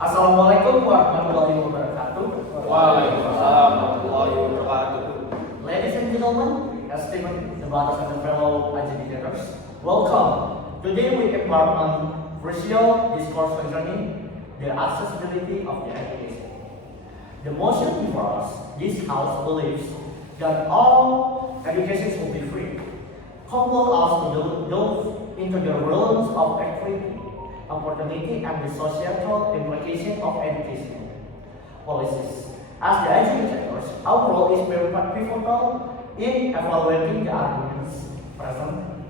Assalamualaikum warahmatullahi wabarakatuh. Waalaikumsalam warahmatullahi wabarakatuh. Ladies and gentlemen, esteemed brothers and fellow Adjudicator's, welcome. Today we embark on crucial discourse concerning the accessibility of the education. The motion before us, this house believes that all education will be free, compel us to delve into the realms of equity, opportunity, and the societal implication of education policies. As the educators, our role is very pivotal in evaluating the arguments present,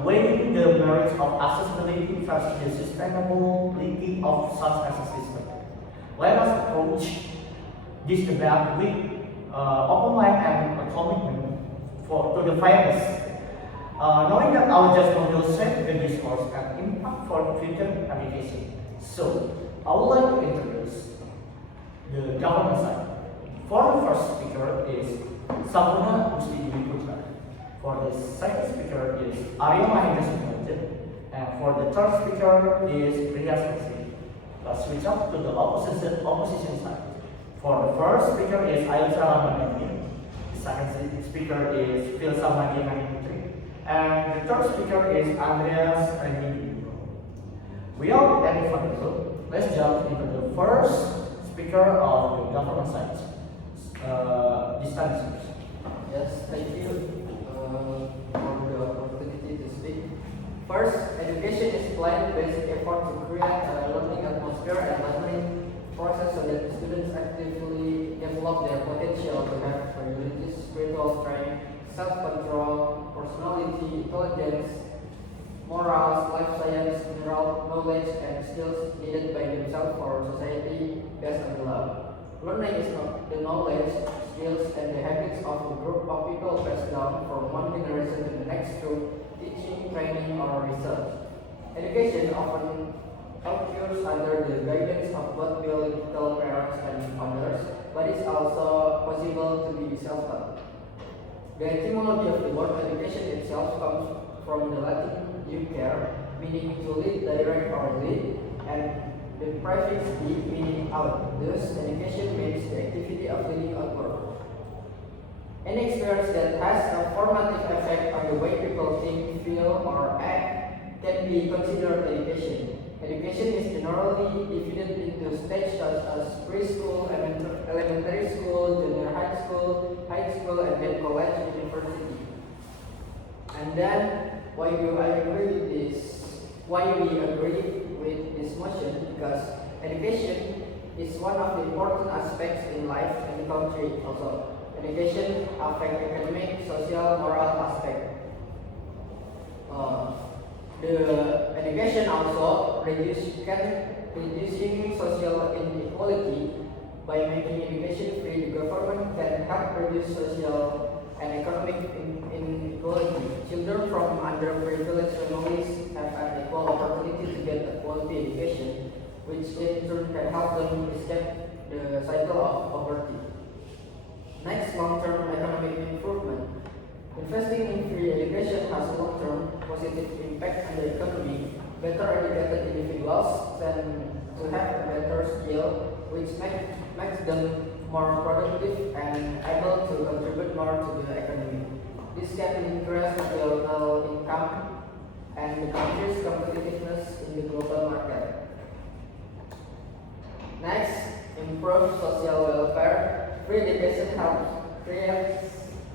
weighing the merits of accessibility versus the sustainability of such as a system. Let us approach this debate with open mind and a commitment to the fairness, knowing that our judgment will shape the discourse and impact for future education. So, I would like to introduce the government side. For the first speaker is Sampoerna Gusti Dwiputra. For the second speaker is Aryo Merdiansyah. And for the third speaker is Riyas Rosid. Let's switch up to the opposition side. For the first speaker is Ailsa Mandiya. The second speaker is Filsa Putri. And the third speaker is Andreas Rendy. Without any further ado, let's jump into the first speaker of the government side. Distinguished. Yes, thank you for the opportunity to speak. First, education is plan-based effort to create a learning atmosphere and learning process so that students actively develop their potential to have religious, spiritual strength, self-control, personality, intelligence, morals, life science, mineral knowledge, and skills needed by themselves for society based on love. Learning is not the knowledge, skills, and the habits of a group of people passed down from one generation to the next through teaching, training, or research. Education often occurs under the guidance of both biological parents and founders, but is also possible to be self-taught. The etymology of the word education itself comes from the Latin "educare", meaning to lead, direct, or lead, and the prefix "de" meaning out. Thus, education means the activity of leading outward. Any experience that has a formative effect on the way people think, feel, or act can be considered education. Education is generally divided into stages such as preschool, elementary school, junior high school, and then college, university. And then, why do I agree with this? Why we agree with this motion? Because education is one of the important aspects in life and the country also. Education affects academic, social, moral aspect. The education also reducing social inequality by making education free. The government can help reduce social and economic inequality. Children from underprivileged families have an equal opportunity to get a quality education, which in turn can help them escape the cycle of poverty. Next, long-term economic improvement. Investing in free education has a long-term positive impact on the economy. Better educated individuals tend to have a better skill, which makes them more productive and able to contribute more to the economy. This can increase the local income and the country's competitiveness in the global market. Next, improve social welfare. Free education helps create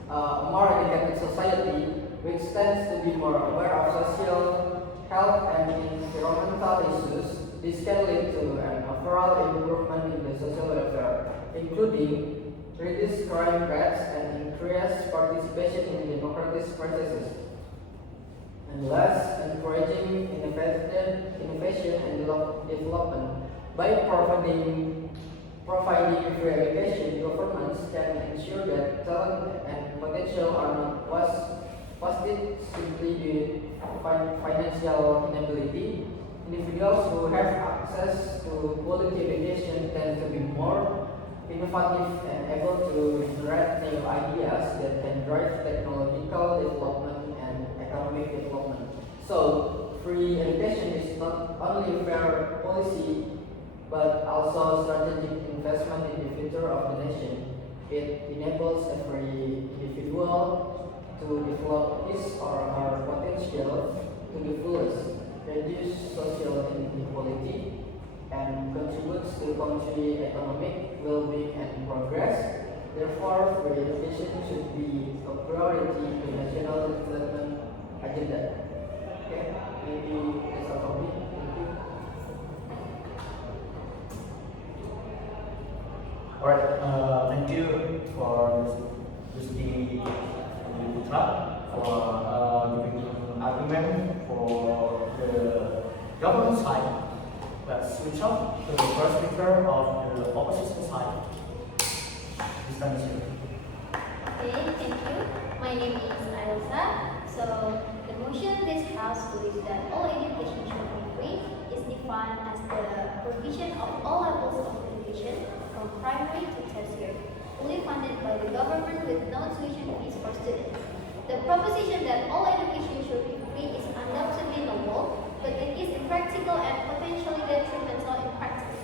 a more educated society which tends to be more aware of social, health, and environmental issues. This can lead to an overall improvement in the social welfare, including reduced crime rates and increased participation in democratic processes. And last, encouraging innovation and development. By providing free education, governments can ensure that talent and potential are not wasted simply due to financial inability. Individuals who have access to quality education tend to be more innovative and able to generate new ideas that can drive technological development and economic development. So, free education is not only a fair policy but also strategic investment in the future of the nation. It enables every individual to develop his or her potential to the fullest, reduce social inequality, and contributes to country economic well-being and progress. Therefore, free education should be a priority in the national development agenda. Okay, maybe that's all for me. Thank you. Alright, thank you for Gusti Dwiputra for giving an argument for the government side. Let's switch up to the first speaker of the opposition side. This time is you. Okay, thank you. My name is Ailsa. So, the motion this House believes that all education should be free is defined as the provision of all levels of education from primary to tertiary, fully funded by the government with no tuition fees for students. The proposition that all education should be free is undoubtedly noble, but it is impractical and potentially detrimental in practice.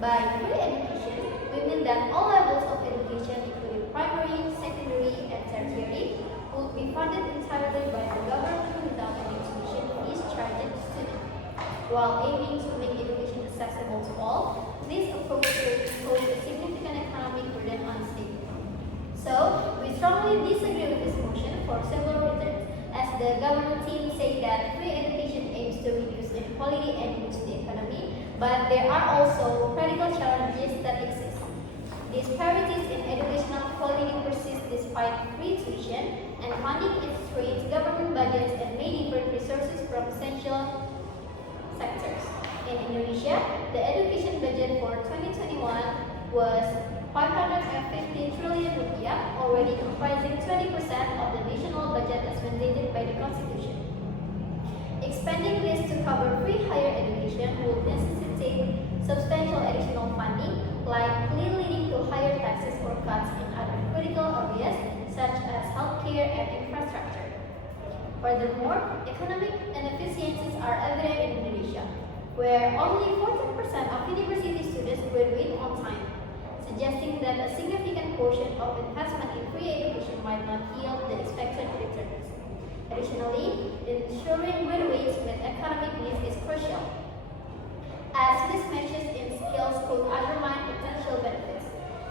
By free education, we mean that all levels of education, including primary, secondary, and tertiary, would be funded entirely by the government without any tuition fees charged to students. While aiming to make education accessible to all, this approach will impose a significant economic burden on states. So, we strongly disagree with this motion for several reasons, as the government team say that free education aims to reduce inequality and boost the economy, but there are also practical challenges that exist. Disparities in educational quality persist despite free tuition, and funding strains government budgets and may divert resources from essential sectors. In Indonesia, the education budget for 2021 was 550 trillion rupiah, already comprising 20% of the national budget as mandated by the Constitution. Expanding this to cover free higher education would necessitate substantial additional funding, likely leading to higher taxes or cuts in other critical areas such as healthcare and infrastructure. Furthermore, economic inefficiencies are evident in Indonesia, where only 14% of university students graduate on time, suggesting that a significant portion of investment in free education might not yield the expected returns. Additionally, ensuring graduates with economic needs is crucial, as mismatches in skills could undermine potential benefits.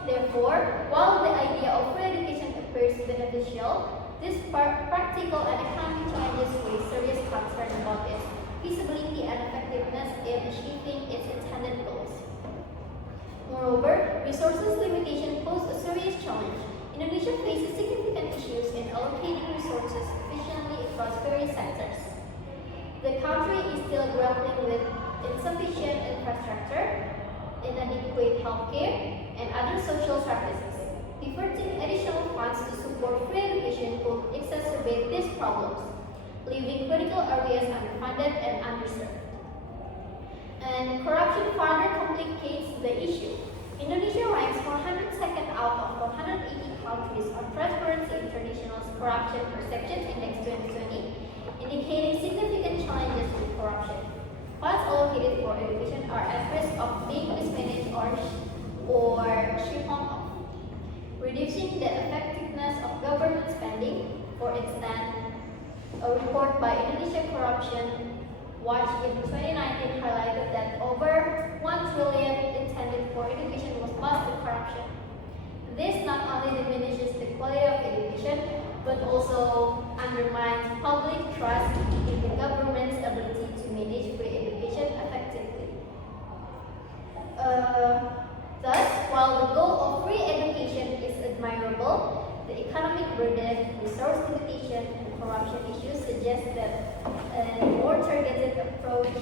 Therefore, while the idea of free education appears beneficial, these practical and economic challenges raise serious concern about its feasibility and effectiveness in achieving its intended goals. Moreover, resources limitation pose a serious challenge. Indonesia faces significant issues in allocating resources efficiently across various sectors. The country is still grappling with insufficient infrastructure, inadequate healthcare, and other social services. Diverting additional funds to support free education could exacerbate these problems, leaving critical areas underfunded and underserved. And corruption further complicates the issue. Indonesia ranks 102nd out of 180 countries on Transparency International's Corruption Perception Index 2020, indicating significant challenges with corruption. Funds allocated for education are at risk of being mismanaged or siphoned off, reducing the effectiveness of government spending. For instance, a report by Indonesia Corruption Watch in 2019 highlighted that over 1 trillion intended for education was lost to corruption. This not only diminishes the quality of education, but also undermines public trust in the government's ability to manage free education effectively. Thus, while the goal of free education is admirable, the economic burden, resource limitation, and corruption issues suggest that a more targeted approach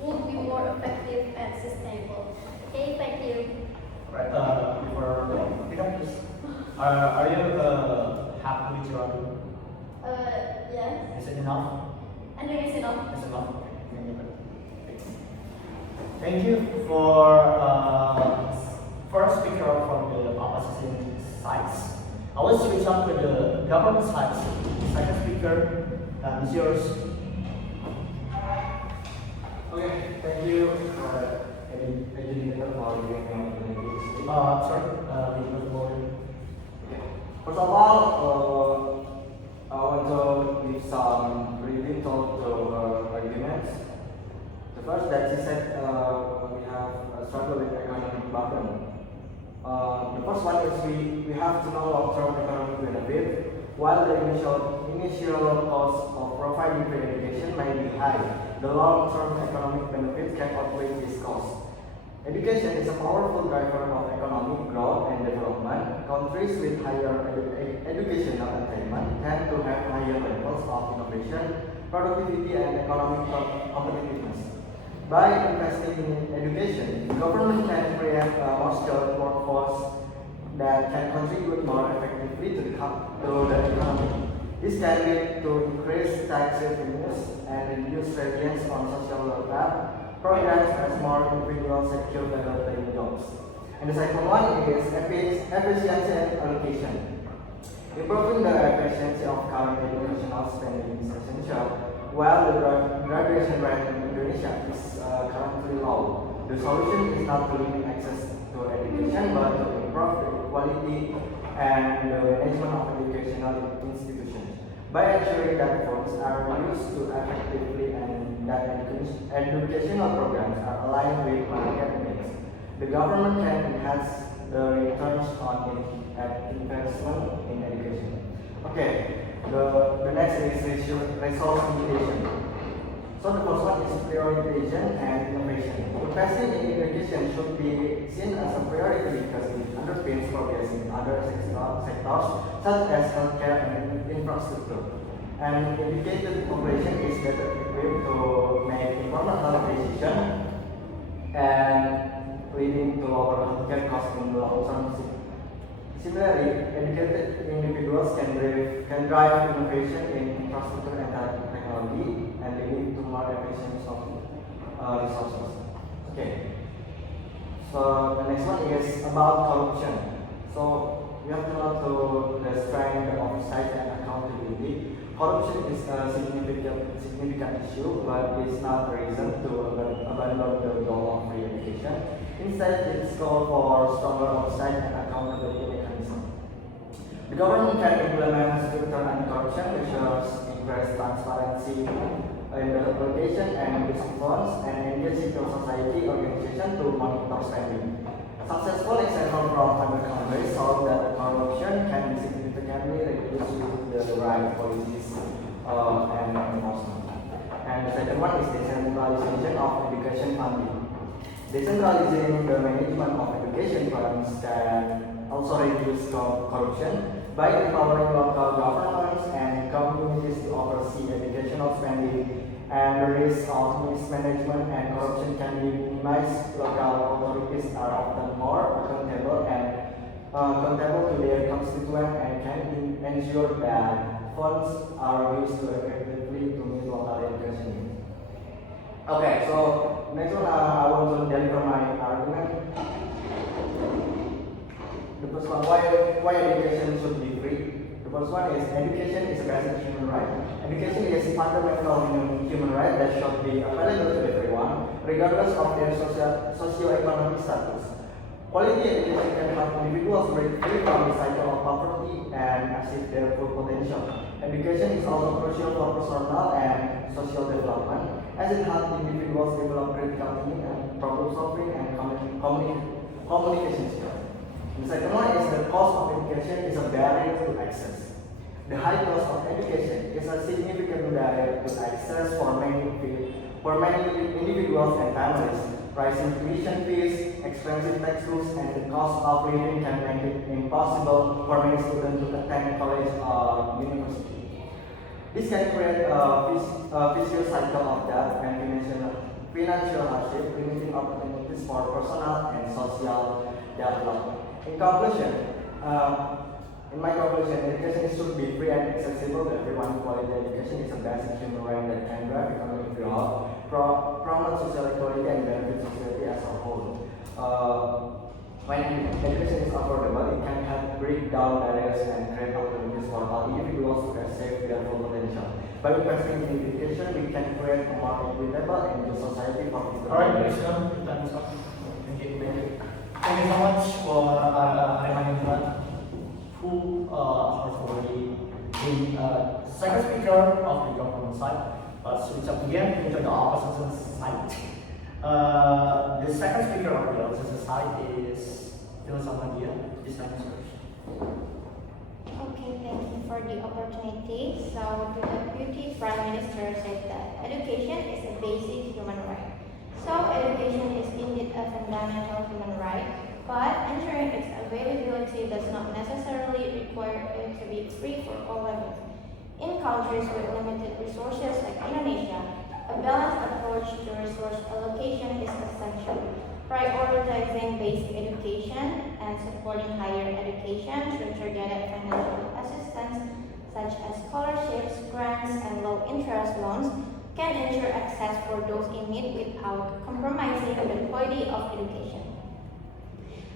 would be more effective and sustainable. Okay, thank you. Right, before pick up this, are you happy with your argument? Yes. Is it enough? I think it's enough. It's enough. Thank you for first speaker from the opposition sides. I will switch on to the government sides. Second speaker is yours. Okay, thank you for Leave the motion. First of all, I want to give some reading to her arguments. The first that she said we have a struggle with economic burden. The first one is we have to know long-term economic benefit. While the initial cost of providing free education may be high, the long-term economic benefits can outweigh this cost. Education is a powerful driver of economic growth and development. Countries with higher educational attainment tend to have higher levels of innovation, productivity, and economic competitiveness. By investing in education, the government can create a more skilled workforce that can contribute more effectively to the economy. This can lead to increased tax revenues and reduce reliance on social welfare programs as more individuals secure better paying jobs. And the second one is efficiency and allocation. Improving the efficiency of current educational spending is essential. While the graduation rate in Indonesia is currently low, the solution is not to limit access to education but to improve the quality and the management of educational institutions. By ensuring that funds are used to effectively and that educational programs are aligned with market needs, the government can enhance the returns on investment in education. Okay, the next is resource limitation. So the first one is prioritization and innovation. Investing in education should be seen as a priority because it underpins progress in other sectors such as healthcare and infrastructure. An educated population is better equipped to make informed health decisions and leading to lower healthcare costs in the long term. Similarly, educated individuals can drive innovation in infrastructure and technology and leading to more efficient resources. Okay. So the next one is about corruption. So we have to know to the strength of oversight and accountability. Corruption is a significant issue, but it's not a reason to abandon the goal of free education. Instead, it's called for stronger oversight and accountability mechanism. The government can implement stricter anti-corruption measures, increase transparency in the allocation and use of funds, and engage civil society organizations to monitor spending. Successful examples from other countries show that corruption can be significantly reduced with the right policies and enforcement. And the second one is decentralization of education funding. Decentralizing the management of education funds can also reduce corruption by empowering local governments and communities to oversee educational spending, and the risk of mismanagement and corruption can be minimized. Local authorities are often more accountable to their constituents and can ensure that funds are used effectively to meet local education needs. Okay, so next one I want to deliver my argument. The first one, why education should be free. The first one is education is a basic human right. Education is a fundamental human right that should be available to everyone, regardless of their socio-economic status. Quality education can help individuals break free from the cycle of poverty and achieve their full potential. Education is also crucial for personal and social development, as it helps individuals develop critical thinking and problem solving and communication skills. The second one is the cost of education is a barrier to access. The high cost of education is a significant barrier to access for many individuals and families. Rising tuition fees, expensive textbooks, and the cost of living can make it impossible for many students to attend college or university. This can create a vicious cycle of debt and financial hardship, limiting opportunities for personal and social development. In my conclusion, education should be free and accessible to everyone. Quality education is a basic human right that can drive economic growth, promote social equality, and benefit society as a whole. When education is affordable, it can help break down barriers and create opportunities for all individuals to achieve their full potential. By investing in education, we can create a more equitable and just society for people. Alright, time is up. Thank you. Thank you so much for Mahendra, who has already been second speaker of the government side. But switch up again into the opposition side. The second speaker of the opposition side is Filsa Mandiya. This time is first. Okay, thank you for the opportunity. So, the Deputy Prime Minister said that education is a basic human right. So, education is indeed a fundamental human right, but ensuring its availability does not necessarily require it to be free for all levels. In countries with limited resources like Indonesia, a balanced approach to resource allocation is essential. Prioritizing basic education and supporting higher education through targeted financial assistance such as scholarships, grants, and low-interest loans can ensure access for those in need without compromising the quality of education.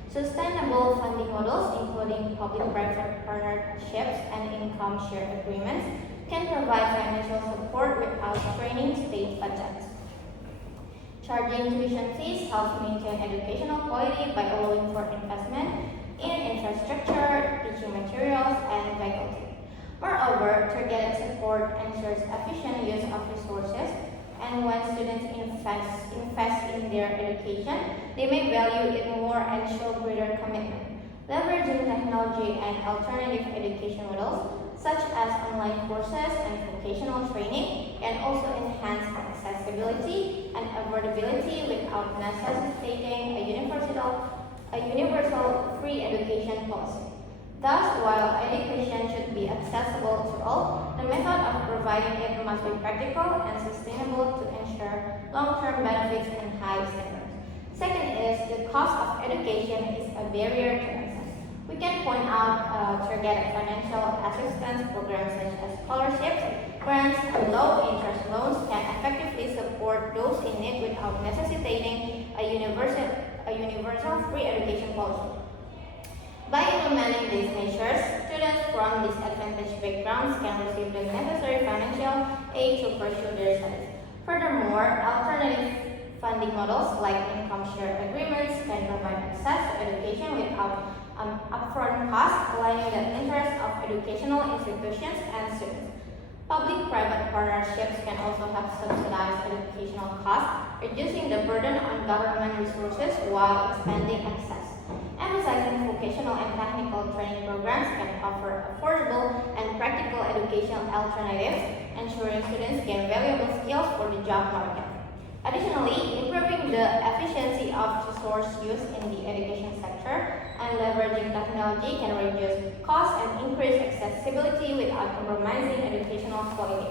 Sustainable funding models, including public-private partnerships and income share agreements, can provide financial support without straining state budgets. Charging tuition fees helps maintain educational quality by allowing for investment in infrastructure, teaching materials, and faculty. Moreover, targeted support ensures efficient use of resources, and when students invest in their education, they may value it more and show greater commitment. Leveraging technology and alternative education models, such as online courses and vocational training, can also enhance accessibility and affordability without necessitating a universal free education policy. Thus, while education should be accessible to all, the method of providing it must be practical and sustainable to ensure long-term benefits and high standards. Second is the cost of education is a barrier to access. We can point out targeted financial assistance programs such as scholarships, grants, and low-interest loans can effectively support those in need without necessitating a universal free education policy. By implementing these measures, students from disadvantaged backgrounds can receive the necessary financial aid to pursue their studies. Furthermore, alternative funding models like income share agreements can provide access to education without upfront costs, aligning the interests of educational institutions and students. Public-private partnerships can also help subsidize educational costs, reducing the burden on government resources while expanding access. Emphasizing vocational and technical training programs can offer affordable and practical educational alternatives, ensuring students gain valuable skills for the job market. Additionally, improving the efficiency of resource use in the education sector and leveraging technology can reduce costs and increase accessibility without compromising educational quality.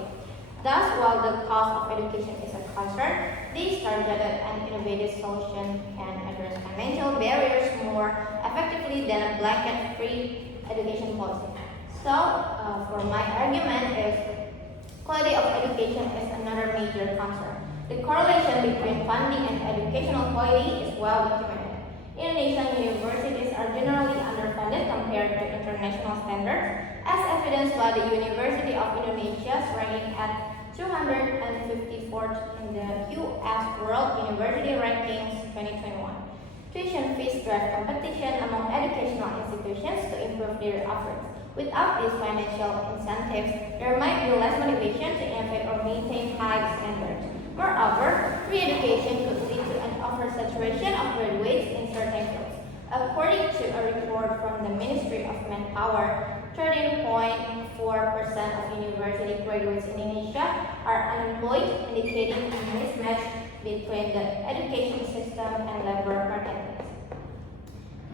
Thus, while the cost of education is a concern, this targeted and innovative solution can address financial barriers more effectively than a blanket free education policy. So, for my argument is quality of education is another major concern. The correlation between funding and educational quality is well documented. Indonesian universities are generally underfunded compared to international standards, as evidenced by the University of Indonesia's ranking at 254th in the U.S. World University Rankings 2021. Tuition fees drive competition among educational institutions to improve their offerings. Without these financial incentives, there might be less motivation to innovate or maintain high standards. Moreover, free education could lead to an oversaturation of graduates in certain fields. According to a report from the Ministry of Manpower, 13.4% of university graduates in Indonesia are unemployed, indicating a mismatch between the education system and labor market.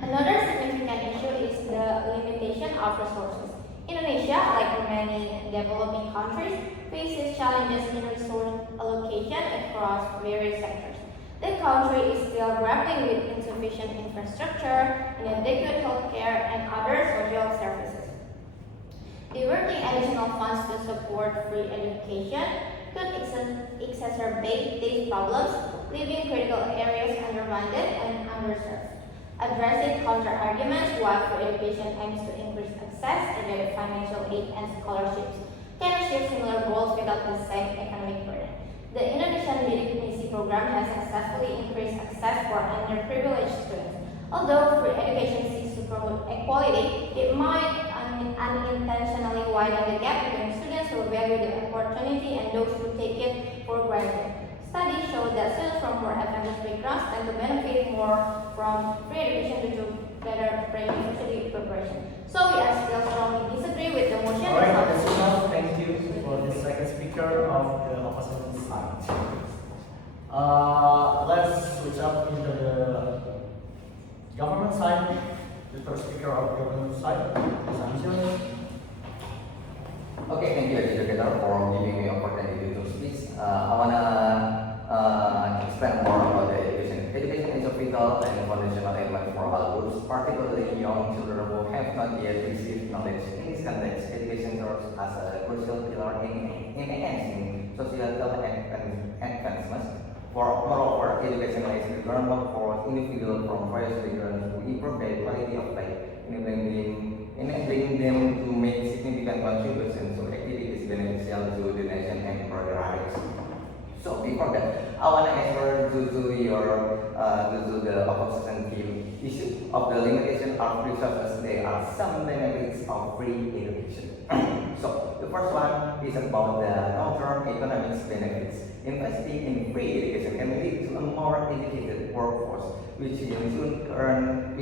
Another significant issue is the limitation of resources. Indonesia, like many developing countries, faces challenges in resource allocation across various sectors. The country is still grappling with insufficient infrastructure, inadequate healthcare, and other social services. Diverting additional funds to support free education could exacerbate these problems, leaving critical areas underfunded and underserved. Addressing counter-arguments while free education aims to increase access to the financial aid and scholarships can achieve similar goals without the same economic burden. The Indonesian bidik misi program has successfully increased access for underprivileged students. Although free education seeks to promote equality, it might unintentionally widen the gap between students who value the opportunity and those who take it for granted. Studies show that students from more advantaged backgrounds tend to benefit more from free education due to better pre-university preparation. So we are still strongly disagree with the motion. Alright, that's enough. Thank you for the second speaker of the opposition side. Let's switch up into the government side. The first speaker of the government side is Andreas. Okay, thank you, Adjudicator, for giving me opportunity to speak. I wanna explain more about the education. Education is a vital and foundational element for all groups, particularly young children who have not yet received knowledge. In this context, education serves as a crucial pillar in enhancing societal advancement. Moreover, education is the groundwork for individuals from various backgrounds to improve their quality of life, enabling them to make significant contributions to activities beneficial to the nation and broader rights. So before that, I want to answer to the opposition team issue of the limitation of resources. There are some benefits of free education. So the first one is about the long-term economic benefits. Investing in free education can lead to a more educated workforce, which in turn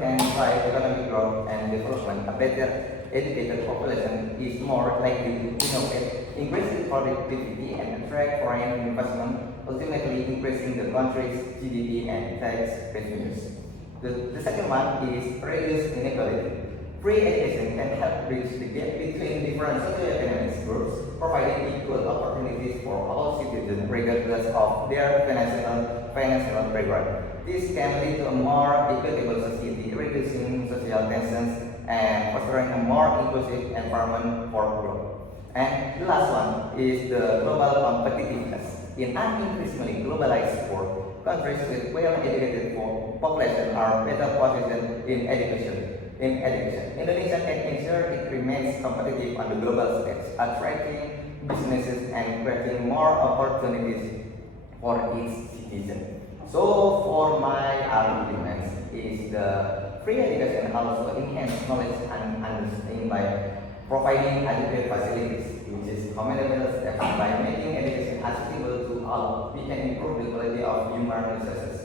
can drive economic growth and development. A better educated population is more likely to innovate, increase productivity, and attract foreign investment, ultimately increasing the country's GDP and tax revenues. The second one is reduce inequality. Free education can help bridge the gap between different socioeconomic groups, providing equal opportunities for all citizens regardless of their financial background. This can lead to a more equitable society, reducing social tensions and fostering a more inclusive environment for growth. And the last one is the global competitiveness. In an increasingly globalized world, countries with well-educated population are better positioned in education. Indonesia can ensure it remains competitive on the global stage, attracting businesses and creating more opportunities for its citizens. So, for my arguments, is the free education also enhance knowledge and understanding by providing adequate facilities, which is commendable steps. By making education accessible to all, we can improve the quality of human resources.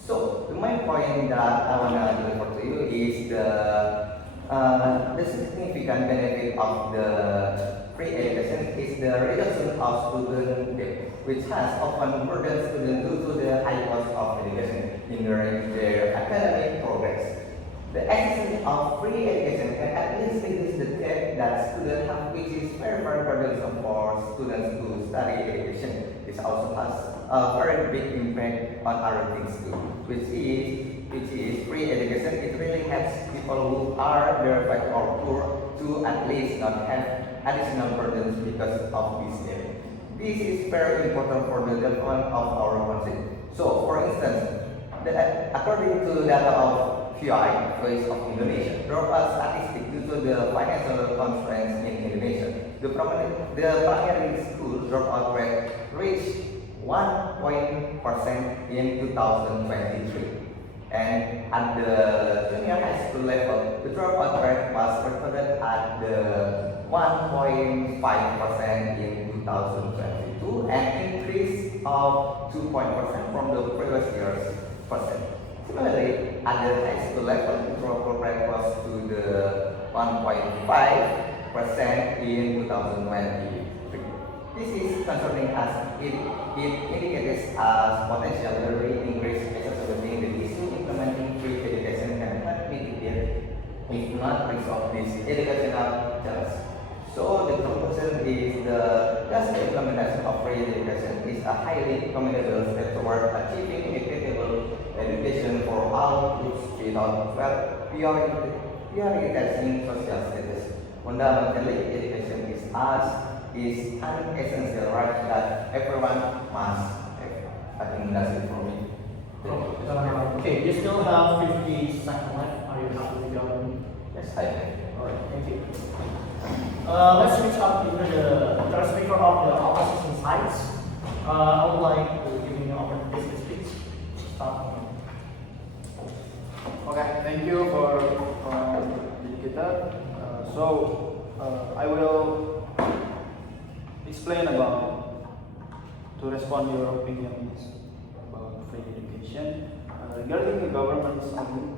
So, the main point that I want to deliver to you is the significant benefit of the free education is the reduction of student debt, which has often burdened students due to the high cost of education hindering their academic progress. The existence of free education can at least reduce the debt that students have, which is very burdensome for students to study education. This also has a very big impact on other things too, which is free education. It really helps people who are deprived or poor to at least not have additional burdens because of this area. This is very important for the development of our country. So, for instance, according to data of QI, Voice of Indonesia, dropout statistic due to the financial constraints in Indonesia, the primary school dropout rate reached 1% in 2023. And at the junior high school level, the dropout rate was recorded at the 1.5% in 2022, an increase of 2% from the previous year's percent. Similarly, at the high school level, the dropout rate was to the 1.5% in 2023. This is concerning as it indicates as potentially increased accessibility. The issue implementing free education can help mitigate, if not resolve, this educational challenge. So the conclusion is the just implementation of free education is a highly commendable step toward achieving equitable education for all groups without prioritizing social status. Fundamentally, education is an essential right that everyone must have. I think that's it for me. Okay, you still have 50 seconds left. Are you happy with your? Yes, I am. Alright, thank you. Let's switch up into the third speaker of the opposition sides. I would like to give you an opportunity to speak. Start. Okay, thank you for Adjudicator. I will explain about to respond to your opinions about free education. Regarding the government's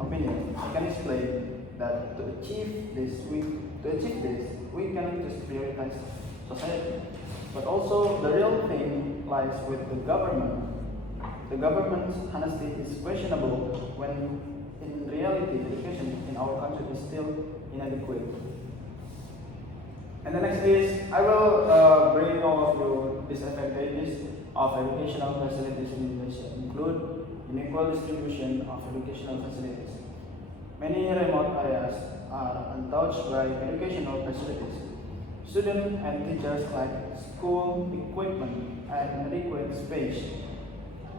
opinion, I can explain that to achieve this, we cannot just prioritize society, but also the real thing lies with the government. The government's honesty is questionable when in reality education in our country is still inadequate. And the next is, I will bring all of you disadvantages of educational facilities in Indonesia, include unequal distribution of educational facilities. Many remote areas are untouched by educational facilities. Students and teachers lack school equipment and adequate space.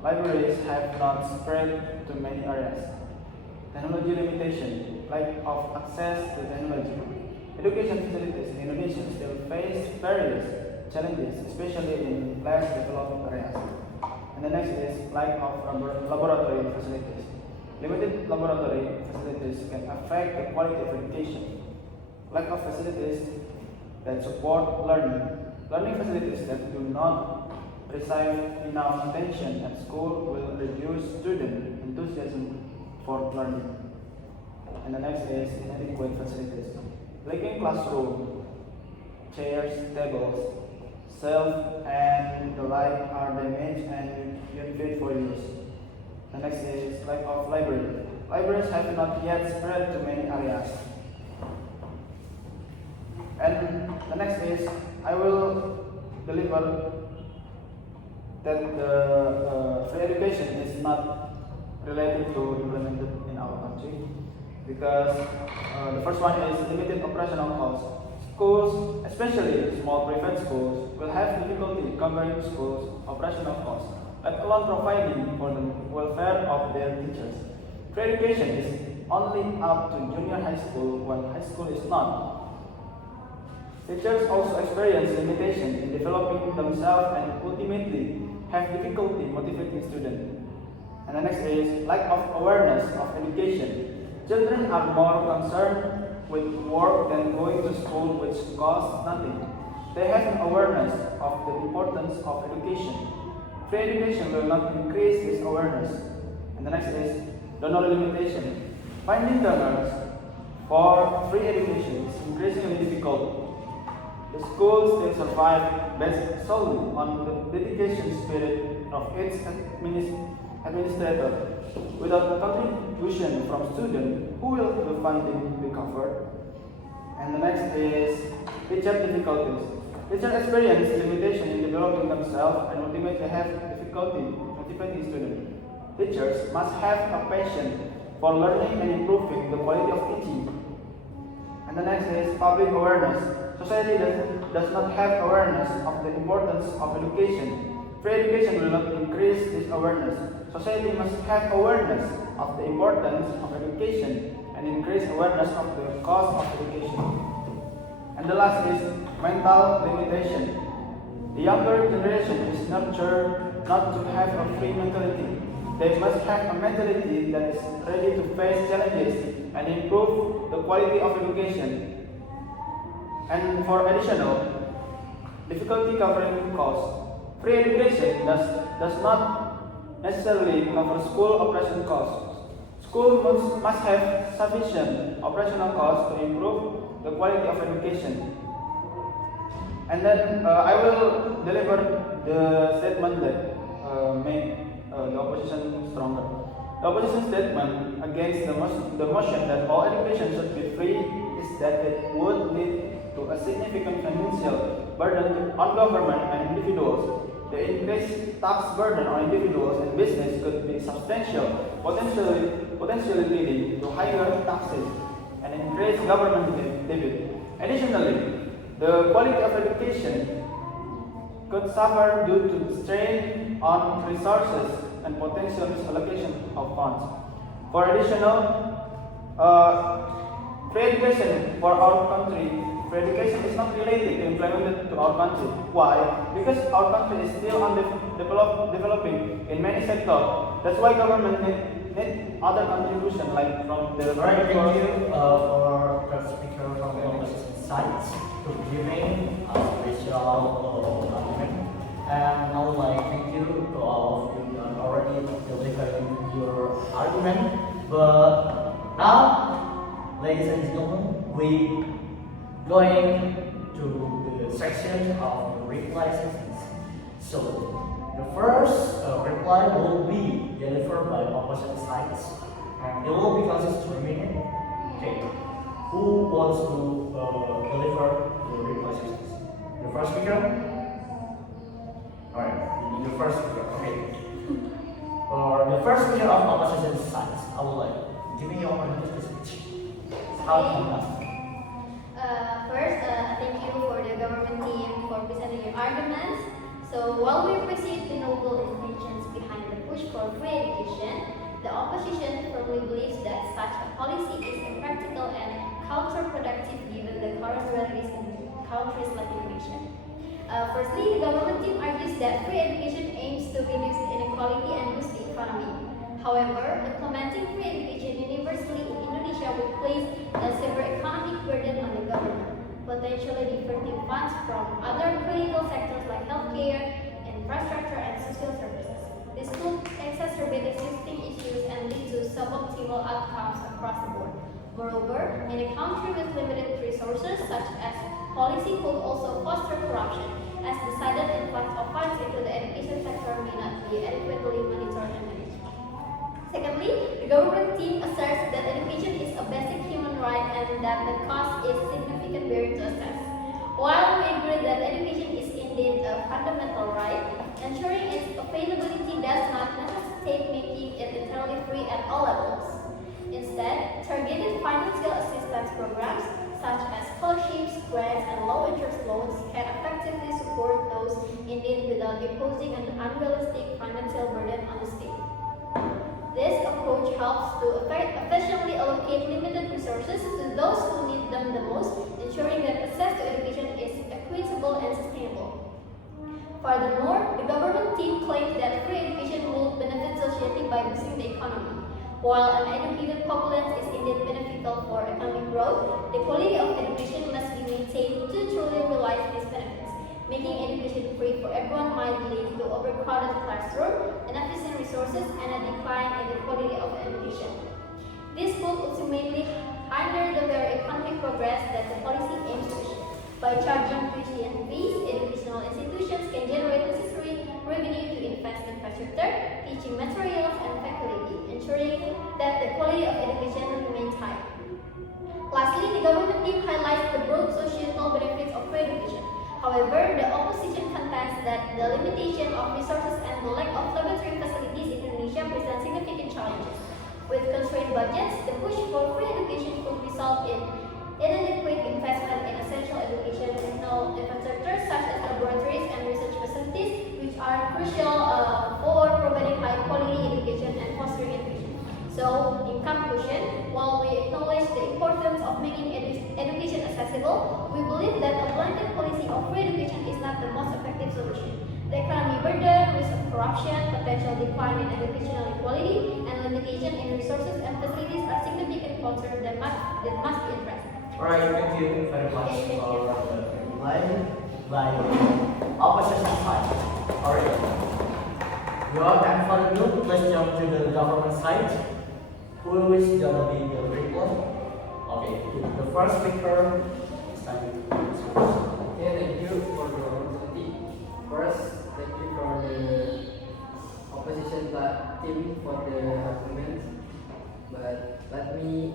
Libraries have not spread to many areas. Technology limitation, lack of access to technology. Education facilities in Indonesia still face various challenges, especially in less developed areas. And the next is lack of laboratory facilities. Limited laboratory facilities can affect the quality of education. Lack of facilities that support learning. Learning facilities that do not receive enough attention at school will reduce student enthusiasm for learning. And the next is inadequate facilities. Lacking classroom, chairs, tables, shelves, and the like are damaged and unfit for use. The next is lack of library. Libraries have not yet spread to many areas. And the next is, I will deliver that the free education is not related to implemented in our country, because the first one is limited operational costs. Schools, especially small private schools, will have difficulty covering schools' operational costs, let alone providing for the welfare of their teachers. Free education is only up to junior high school, while high school is not. Teachers also experience limitation in developing themselves and ultimately have difficulty motivating students. And the next is lack of awareness of education. Children are more concerned with work than going to school, which costs nothing. They have an awareness of the importance of education. Free education will not increase this awareness. And the next is donor limitation. Finding donors for free education is increasingly difficult. The school still survive based solely on the dedication spirit of its administrator. Without contribution from students, who will the funding be covered? And the next is teacher difficulties. Teachers experience limitation in developing themselves and ultimately have difficulty motivating students. Teachers must have a passion for learning and improving the quality of teaching. And the next is public awareness. Society does not have awareness of the importance of education. Free education will not increase this awareness. Society must have awareness of the importance of education and increase awareness of the cost of education. And the last is mental limitation. The younger generation is nurtured not to have a free mentality. They must have a mentality that is ready to face challenges and improve the quality of education. And for additional difficulty covering costs, free education does not necessarily cover school operation costs. School must have sufficient operational costs to improve the quality of education. And then I will deliver the statement that made the opposition stronger. The opposition statement against the motion that all education should be free is that it would lead to a significant financial burden on government and individuals. The increased tax burden on individuals and business could be substantial, potentially leading to higher taxes and increased government debt. Additionally, the quality of education could suffer due to strain on resources and potential misallocation of funds. For additional free education for our country, free education is not related to implemented to our country. Why? Because our country is still developing in many sectors. That's why government need other contribution like from the Alright, thank you for the speaker from the opposition side to giving a special argument. And I would like thank you to all of you who are already delivering your argument. But now, ladies and gentlemen, we going to the section of the reply sessions. So the first reply will be delivered by opposite sides, and it will be consist 3 minutes. Okay, who wants to deliver the reply sessions? The first speaker. All right, the first speaker. Okay. Or the first speaker of opposition sides. I will like giving you opportunity to speak. How do you know? First, thank you for the government team for presenting your arguments. So while we appreciate the noble intentions behind the push for free education, the opposition firmly believes that such a policy is impractical and counterproductive given the current realities in countries like Indonesia. Firstly, the government team argues that free education aims to reduce inequality and boost the economy. However, implementing free education universally in Indonesia would place a severe economic burden on the government, potentially diverting funds from other critical sectors like healthcare, infrastructure, and social services. This could exacerbate existing issues and lead to suboptimal outcomes across the board. Moreover, in a country with limited resources, such as policy could also foster corruption, as the sudden influx of funds into the education sector may not be adequately monitored and managed. Secondly, the government team asserts that education is a basic human right and that the cost is significant barrier to access. While we agree that education is indeed a fundamental right, ensuring its availability does not necessitate making it entirely free at all levels. Instead, targeted financial assistance programs such as scholarships, grants, and low-interest loans can effectively support those in need without imposing an unrealistic financial burden on the state. This approach helps to efficiently allocate limited resources to those who need them the most, ensuring that access to education is equitable and sustainable. Furthermore, the government team claims that free education will benefit society by boosting the economy. While an educated populace is indeed beneficial for economic growth, the quality of education must be maintained to truly realize these benefits. Making education free for everyone might lead to overcrowded classrooms, inefficient resources, and a decline in the quality of education. This could ultimately hinder the very economic progress that the policy aims to achieve. By charging tuition fees, educational institutions can generate necessary revenue to invest in infrastructure, teaching materials, and faculty, ensuring that the quality of education remains high. Lastly, the government team highlights the broad societal benefits of free education. However, the opposition contends that the limitation of resources and the lack of laboratory facilities in Indonesia present significant challenges. With constrained budgets, the push for free education could result in inadequate investment in essential educational infrastructure such as laboratories and research facilities, which are crucial for providing high-quality education and fostering innovation. So, in conclusion, while we acknowledge the importance of making education accessible, we believe that a blanket policy of free education is not the most effective solution. The economic burden, risk of corruption, potential decline in educational equality, and limitation in resources and facilities are significant concerns that must be addressed. Alright, thank you very much for the reply by opposition side. Alright. Without any further ado, let's jump to the government side. Who is gonna be the reply? Okay, the first speaker is time to Okay, thank you for the opportunity. First, thank you for the opposition team for the arguments. But let me,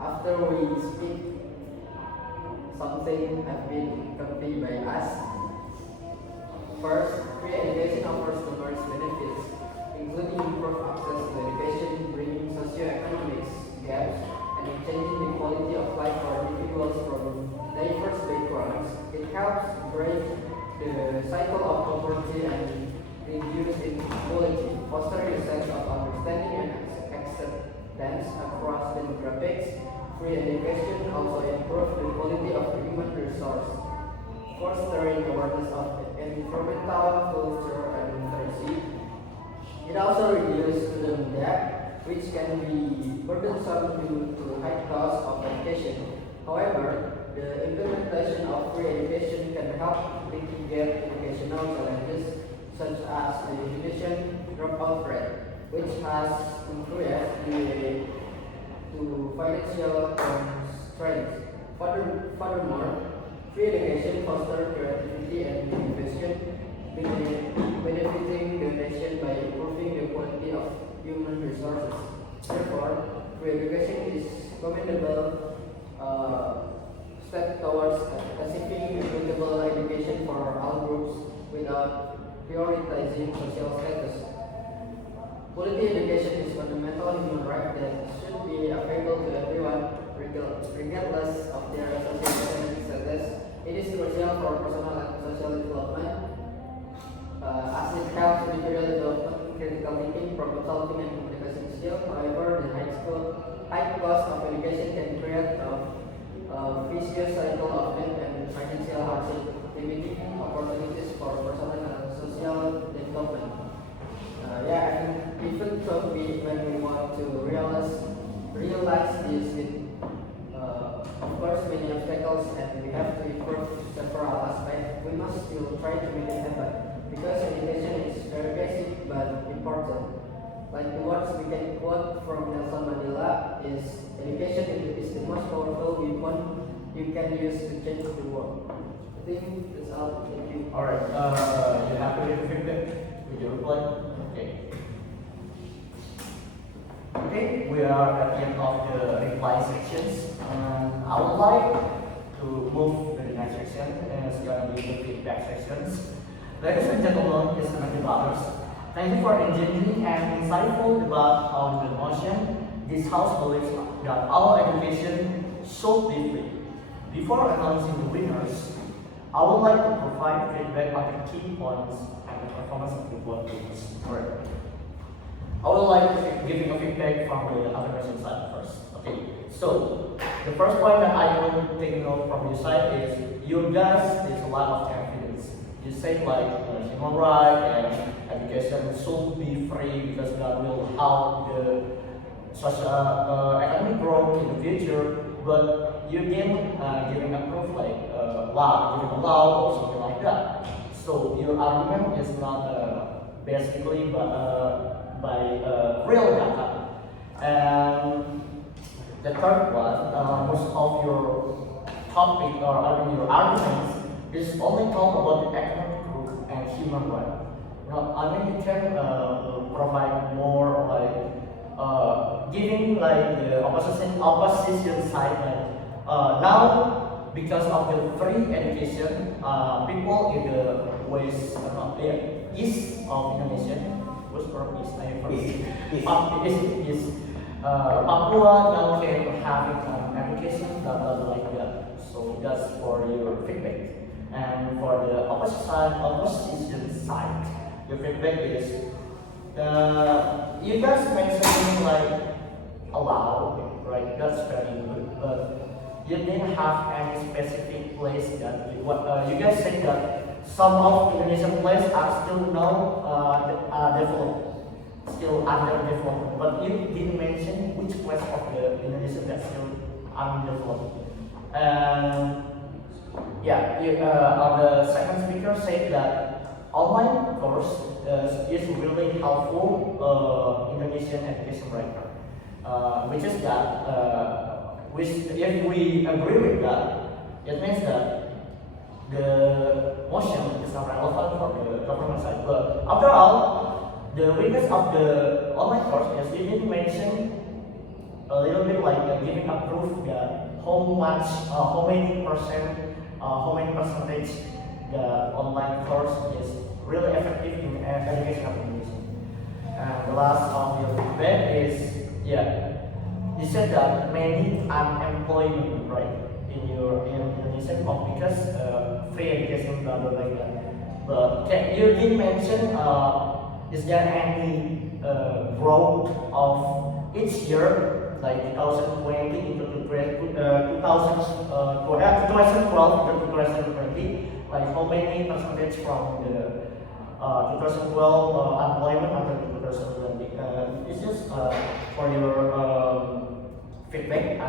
after we speak, something has been conveyed by us. First, free education offers numerous benefits, including improved access to education, bringing socio-economic gaps, and changing the quality of life for individuals from diverse backgrounds. It helps break the cycle of poverty and reduce inequality, fostering a sense of understanding and acceptance across demographics. Free education also improves the quality of the human resource, fostering awareness of environmental, culture, and literacy, It also reduces student debt, which can be burdensome due to high cost of education. However, the implementation of free education can help mitigate educational challenges such as the education dropout rate, which has increased due to financial constraints. Furthermore, free education fosters creativity and innovation, benefiting the nation by improving the quality of human resources. Therefore, free education is commendable step towards achieving equitable education for all groups without prioritizing social status. Quality education is fundamental human right that should be available to everyone, regardless of their social status. It is crucial for personal and social development, as it helps individual development, critical thinking, problem solving, and communication skills. However, the high cost of education can create a vicious cycle of debt and financial hardship, limiting opportunities for personal and social development. And even though when we want to realize this with of course many obstacles and we have to improve several aspects, we must still try to make it happen because education is very basic but important. Like the words we can quote from Nelson Mandela is education is the most powerful weapon you can use to change the world. I think that's all. Thank you. Alright, you happy with the feedback? With your reply? Okay. Okay, we are at the end of the reply sections. I would like to move to the next section, and it's going to be the feedback sections. Ladies and gentlemen, esteemed debaters, thank you for engaging and insightful debate on the motion. This House believes that our education should be free. Before announcing the winners, I would like to provide feedback on the key points and the performance of the board teams. Alright. I would like to give you a feedback from the other person side first. Okay. So the first point that I want to take note from your side is you guys there's a lot of confidence. You say like human right and education should be free because that will help the social economic growth in the future. But you again giving a proof like giving a law or something like that. So your argument is not basically by real data. And the third one, most of your topic or your arguments is only talk about the economic growth and human rights. You can provide more like giving like the opposition side. Like, now because of the free education, people in the east of Indonesia. What's from east? East. Papua now can have education, blah blah like that. So that's for your feedback. And for the opposition side, your feedback is you guys mentioned like allow, right? That's very good, but you didn't have any specific place that you guys said that some of Indonesian places are still now developed, still underdeveloped. But you didn't mention which place of the Indonesia that's still undeveloped. And on the second speaker said that online course is really helpful Indonesian education right now. Which is that, if we agree with that, it means that the motion is not relevant for the government side. But after all, the weakness of the online course is you didn't mention a little bit like giving a proof that how many percentage the online course is really effective in education of Indonesia. And the last of your feedback is you said that many unemployment, right? In Indonesia because free education blah blah like that. But you did mention is there any growth of each year like 2020 into 2012 to 2020, like how many percentage from the 2012 employment until Okay,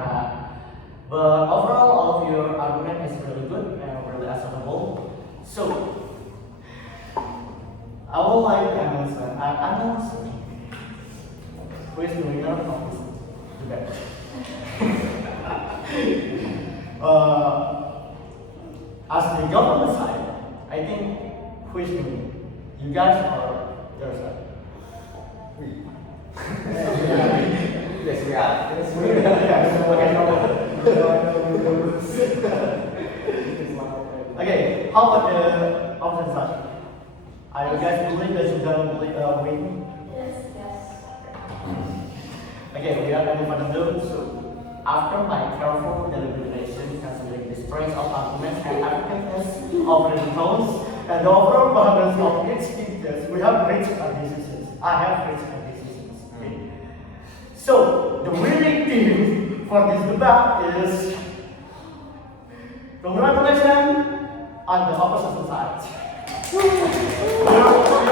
but overall, all of your argument is really good and really acceptable. So, I would like to announce who is the winner of this debate. As the government side, I think who is the winner? You guys or your side? Yes, we are. Yes, we are. Okay, how about the opposite side? Are you guys believe that you're gonna win? Yes. Okay, we are ready for the vote. So, after my careful deliberation, considering the strength of arguments and effectiveness of the tones and the overall balance of each speakers, we have reached a decision. I have reached a decision. Okay. So, the winning team for this debate is congratulations on the opposite side. Your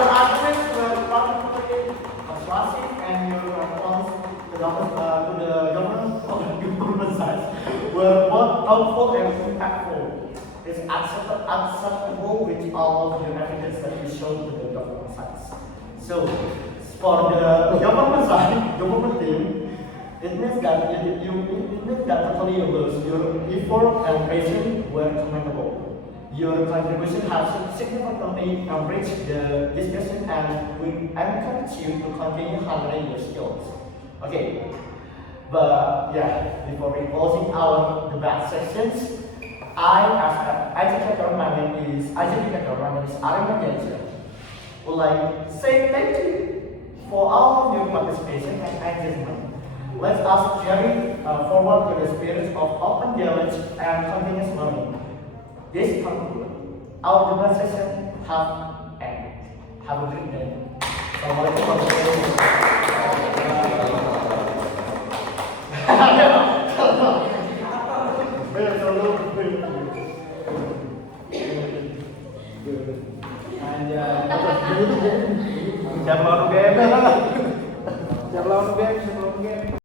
arguments were particularly persuasive and your response to the government side were both helpful and impactful. It's acceptable with all of your evidence that you showed to the government sides. So, for the government side, government team, it means that it means that totally you lose. Your effort and patience were commendable. Your contribution has significantly enriched the discussion and we encourage you to continue honing your skills. Okay, but yeah, before we closing our debate sections, I as Adjudicator, my name is Aryo Merdiansyah, would like to say thank you for all of your participation and engagement. Let us carry forward to the spirit of open dialogue and continuous learning. This concludes our debate session. Have a great day. Assalamualaikum warahmatullahi Siapa lawan game?